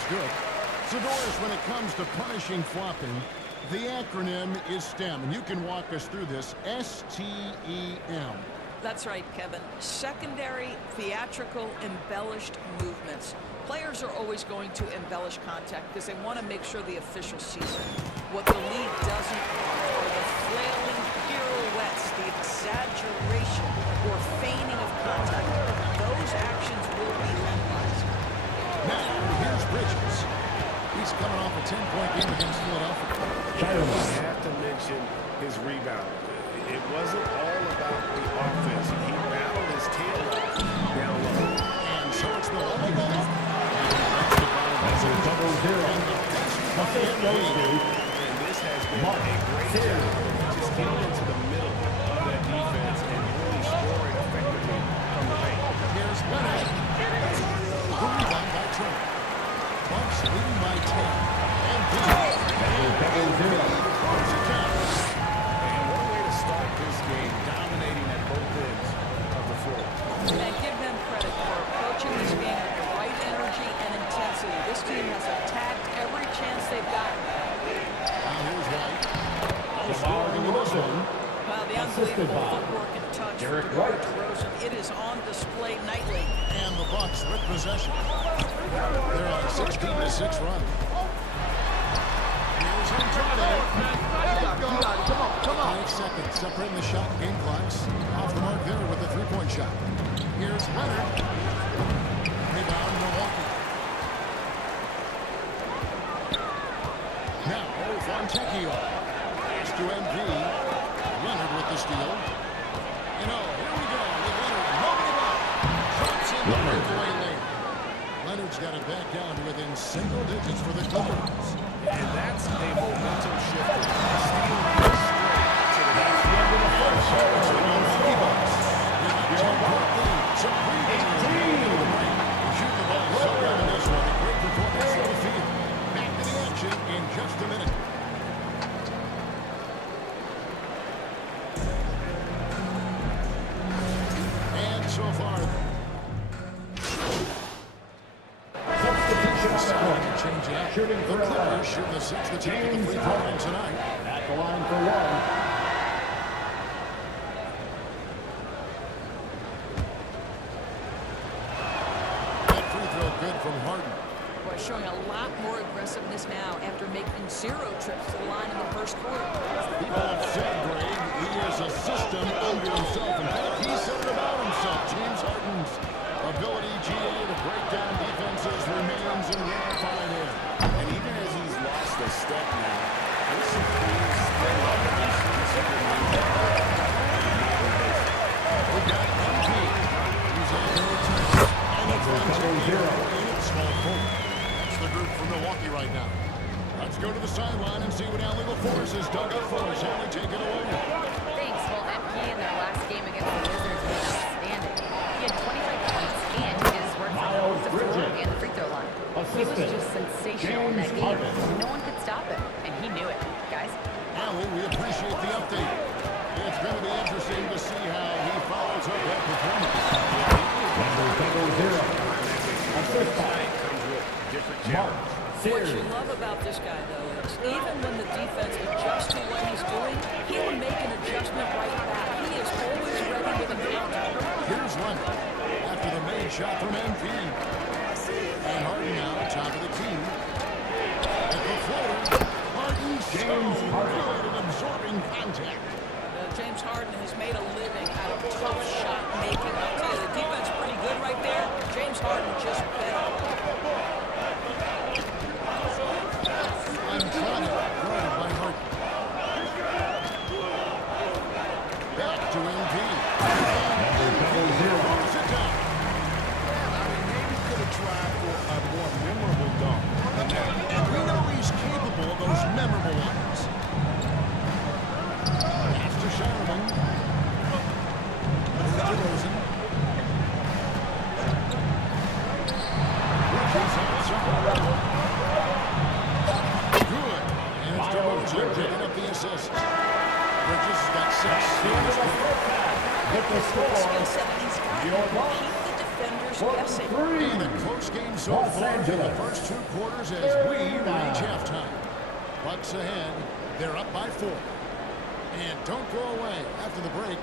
is good. So, Doris, when it comes to punishing flopping, the acronym is STEM, and you can walk us through this. S-T-E-M. That's right, Kevin. Secondary, theatrical, embellished movements. Players are always going to embellish contact because they want to make sure the official sees it. What the league doesn't want are the flailing pirouettes, the exaggeration or feigning of contact. Those actions will be penalized. Now, here's Bridges. He's coming off a 10-point game against Philadelphia. I have to mention his rebound. It wasn't all about the offense. He battled his tail off down low. And so it's Milwaukee back. That's a double zero. And this has been a great job just getting into the middle of that defense and really scoring effectively from the paint. Here's Leonard. The rebound by Turner. Bucks leading by 10. And double zero. Close it down. And what a way to start this game, dominating at both ends of the floor. And give them credit for approaching this game with the right energy and intensity. This team has attacked every chance they've gotten. Now here's White. Scoring in this one. Wow, the unbelievable footwork and touch for DeMar DeRozan. It is on display nightly. And the Bucks with possession. They're on a 16-6 run. Here's Andrade. Come on. 5 seconds separating the shot game clocks. Off the mark there with a three-point shot. Here's Leonard. Rebound, Milwaukee. Now, Fontecchio. Pass to MP. Leonard with the steal. You know, here we go with Leonard. Nobody back. Drops in the breakaway lane. Leonard's got it back down to within single digits for the Clippers. And that's a momentum shifter. Stealing this straight to the next end of the first. The Milwaukee Bucks with a 10-point lead. Some breathing room. They shoot the ball so well in this one. A great performance from the field. Back to the action in just a minute. And so far, change out. The Clippers shooting the 6th attempt at the free throw line tonight. At the line for one. That free throw good from Harden. Boy, showing a lot more aggressiveness now after making 0 trips to the line in the first quarter. People have said, Greg, he is a system unto himself. In fact, he said it about himself. James Harden's ability, GA, to break down defenses remains in rarefied air. And even as he's lost a step now, this supreme skill of his We got MP. He's on the return. And it's on small forward. That's the group from Milwaukee right now. Let's go to the sideline and see what Allie LaForce has dug up for us. Allie, take it away. Thanks. Well, MP in their last game against the Wizards was outstanding. He had 25 points and he did his work from both the floor and the free throw line. He was just sensational in that game. No one could stop him, and he knew it. Guys? Allie, we appreciate the update. It's going to be interesting to see how he follows up that performance. Double zero. Assist by comes with different challenge. What you love about this guy, though, is even when the defense adjusts to what he's doing, he will make an adjustment right back. He is always ready with a counter. Here's Leonard after the made shot from MP. And Harden now, top of the key. At the floor, Harden so good at absorbing contact. James Harden has made a living out of tough shot making. I'll tell you, the defense is pretty good right there. James Harden just better. Untrodden, guarded by Harden. Back to MP. double zero. Throws it down. I mean, maybe could have tried for a more memorable dunk than that. And we know he's capable of those memorable ones. Pass to Sherman. DeRozan. Bridges outside. Good. And it's DeRozan picking up the assist. Bridges has got 6. With the Skill score. set, he's got to keep the defender players guessing. And a close game so Los far in the Angeles. first 2 quarters as we reach halftime. Bucks ahead. They're up by 4. And don't go away after the break.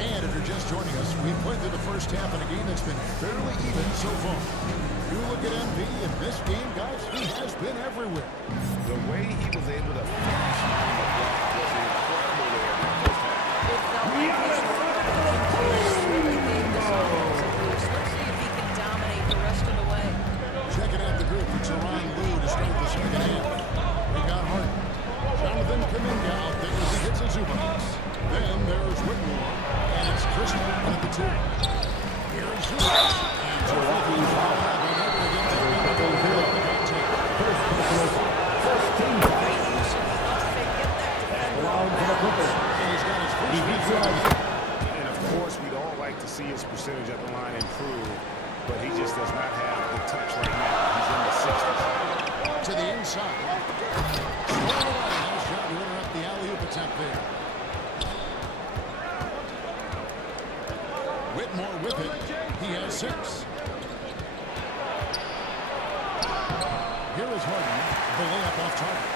And if you're just joining us, we've played through the first half in a game that's been fairly even so far. You look at MV in this game, guys, he has been everywhere. The way he was able to finish on the block was incredible there in the first half. It felt like his run really gave this offense a boost. Let's see if he can dominate the rest of the way. Checking out the group for Teron Lou to start the second half. We got Harden. Jonathan Kuminga out there as he hits a Zubac. Then there's Whitmore, and it's Christian at the 2. Here's Zubac. And Milwaukee's been able to get that number to the First team foul. Great use of the offense. Get that defender Allowed off for the balance. Clippers. And he's got his first He free beats throw. Rose. And of course, we'd all like to see his percentage at the line improve, but he just does not have the touch right now. He's in the 60s. To the inside. Nice job to interrupt the alley-oop attempt there. Whitmore with it. He has 6. Here is Harden. The layup off target.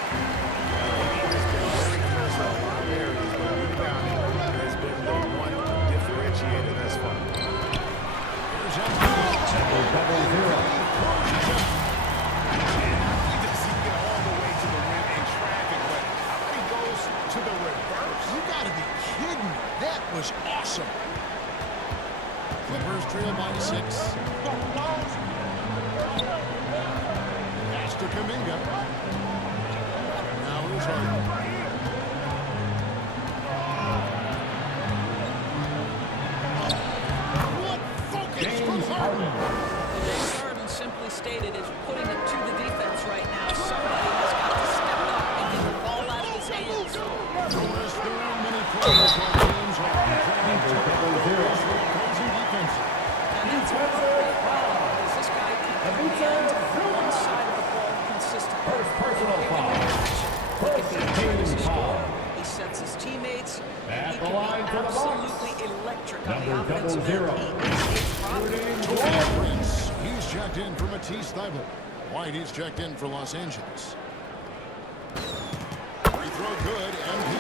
He's been very close in a lot of areas, but rebounding has been the one differentiator thus far. Here's MV. Double zero. He doesn't get all the way to the rim in traffic, but how about he goes to the reverse? You gotta be kidding me. That was awesome. Clippers trail by 6. Pass to Kuminga. Now here's Harden. What focus from Harden. James Harden simply stated is putting it to the defense right now. Somebody has got to step up and get the ball out of his hands. Jonas, there are many players on James Harden playing opposing defenses. And that's a great problem because this guy can command one side of the ball consistently. First personal foul. He can be a tremendous scorer. He sets his teammates. At He the can line be for the Bucks. absolutely electric on the Number offensive double end. zero. He is a problem. Prince, he's checked in for Matisse Thybulle. White, he's checked in for Los Angeles. Free throw good, MV.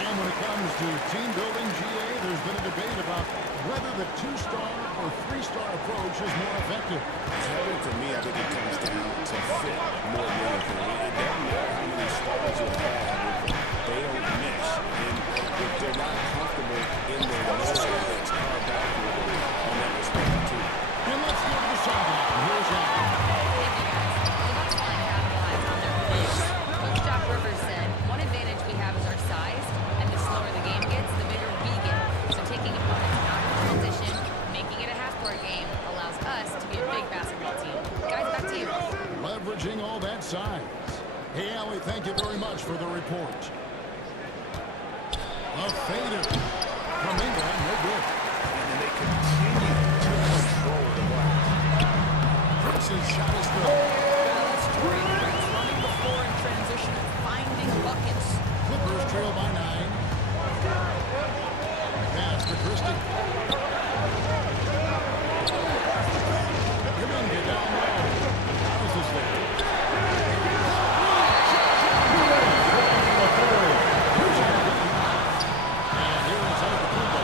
And when it comes to team building, GA, there's been a debate about whether the 2-star or 3-star approach is more effective. Kevin, to me, I think it comes down to fit more than anything. It doesn't matter how many stars you have if they don't mix. And if they're not comfortable in their role, it's carved out for them on that respect, too. And let's go to the sideline. Here's Allen. Thank you, guys. The Bucks want to capitalize on their pace. Coach Doc Rivers said, one advantage we have is our size, and the slower the game gets, the bigger we get. So taking opponents out of transition, making it a half-court game, allows us to be a big basketball team. Guys, back to you. Leveraging all that size. Hey, Allie, thank you very much for the report. A fader. Kuminga, no good. And they continue to control the glass. Prince's shot is good. That's Torrey Prince running the floor in transition and finding buckets. Clippers trail by 9. Pass to Christie. Kuminga down low. How's this there? And here is Antetokounmpo.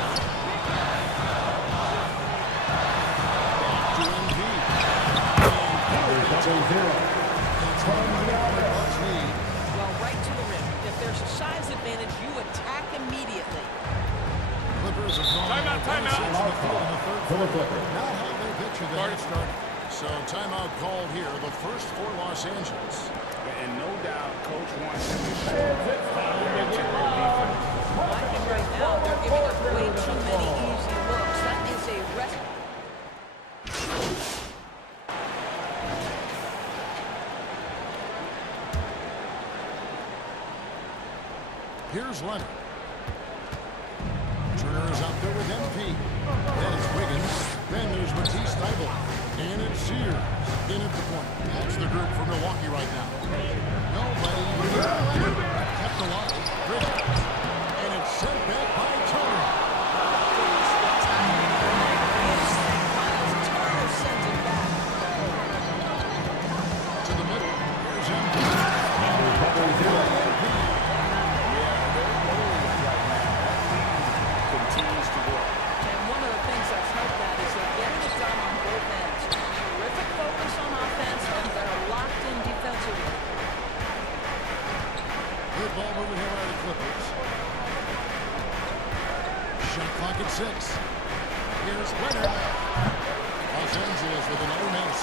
Back to MV. Double zero. It's one of the Bucks lead. Well, right to the rim. If there's a size advantage, you attack immediately. Clippers have gone Timeout, timeout. in the third For the Clippers. Now how they picture the half starting. So timeout called here, the first for Los Angeles. And no doubt, Coach wants them to show their integral defense. I think right now they're giving up way too many easy looks. That is a rest. Here's Leonard. Turner is out there with MP. That is Wiggins. Then there's Matisse Thybulle. And it's Sears in at the point. That's the group for Milwaukee right now. Nobody kept alive. Bridges. And it's sent back by Turner. Turner sends it back. To the middle. Here's MP. Continues to work. And one of the things that's helped that is they're getting it done on both ends. Terrific focus on offense, and they're locked in defensively. Good ball moving here by the Clippers. Shot clock at 6. Here's Leonard. Los Angeles with another miss.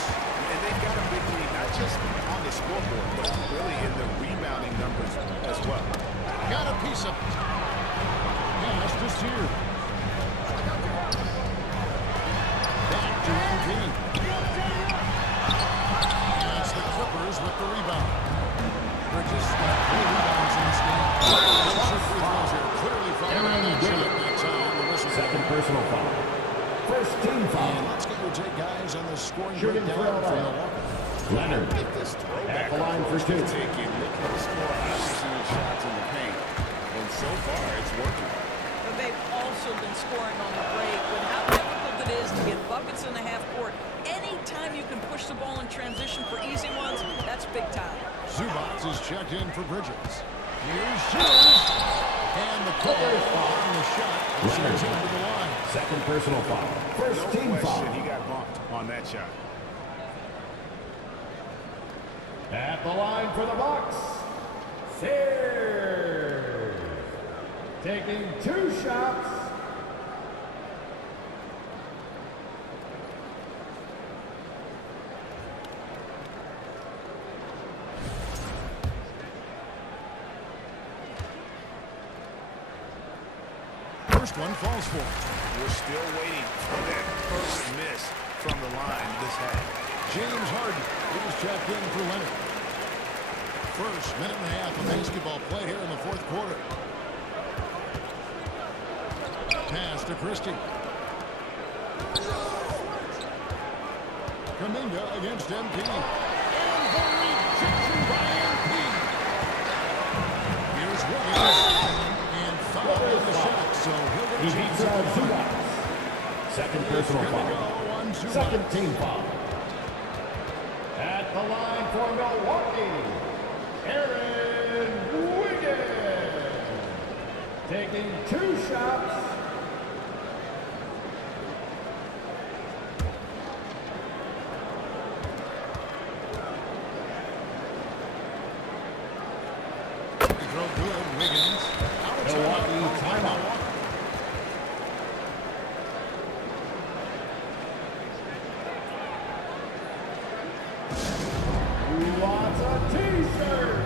And they've got a big lead, not just on the scoreboard, but really in the rebounding numbers as well. Got a piece of it. Pass to Sears. Back to MP. That's the Clippers with the rebound. Bridges got 3 rebounds in this game. Those are free throws here. Clearly fouled on that shot that time. The whistle. Second personal foul. First team foul. And let's get your take, guys, on the scoring Shooting breakdown for for Illinois. Milwaukee. Leonard Get this throwback at the line for 2. taking. Look at the score. Obviously, shots in the paint. And so far, it's working. But they've also been scoring on the break. With how difficult it is to get buckets in the half court, anytime you can push the ball in transition for easy ones, that's big time. Zubac is checked in for Bridges. Here's Sears. And the call on the shot. Leonard. Sends him to the line. Second personal foul. First No team foul. question, he got bumped on that shot. At the line for the Bucks, Sears. Taking 2 shots. First one falls for him. We're still waiting for that first miss from the line this half. James Harden is checked in for Leonard. First minute and a half of basketball play here in the fourth quarter. Pass to Christie. Kuminga against MP. And the rejection by MP. Here's Wiggins. And foul on the shot, so he'll He get a beats chance. out Zubac. Second personal Here we foul. go on Zubac. Second team foul. At the line for Milwaukee, Aaron Wiggins. Taking 2 shots. He throw good. Wiggins. Milwaukee timeout. Who wants a t-shirt?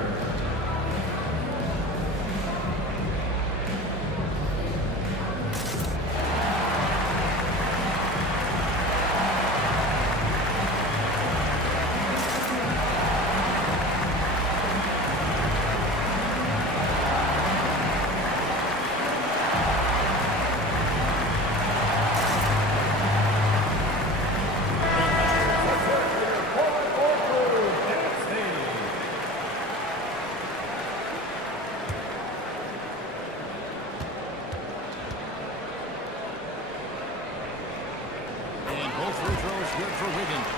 And both free throws good for Wiggins.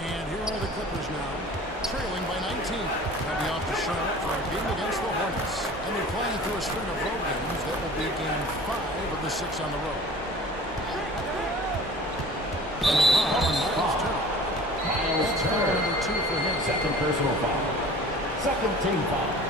And here are the Clippers now, trailing by 19. They'll be off to Charlotte for a game against the Hornets. And they're playing through a string of road games. That will be game 5 of the 6 on the road. And the foul on Miles Turner. Miles That's foul Turner. number 2 for him. Second personal foul. Second team foul.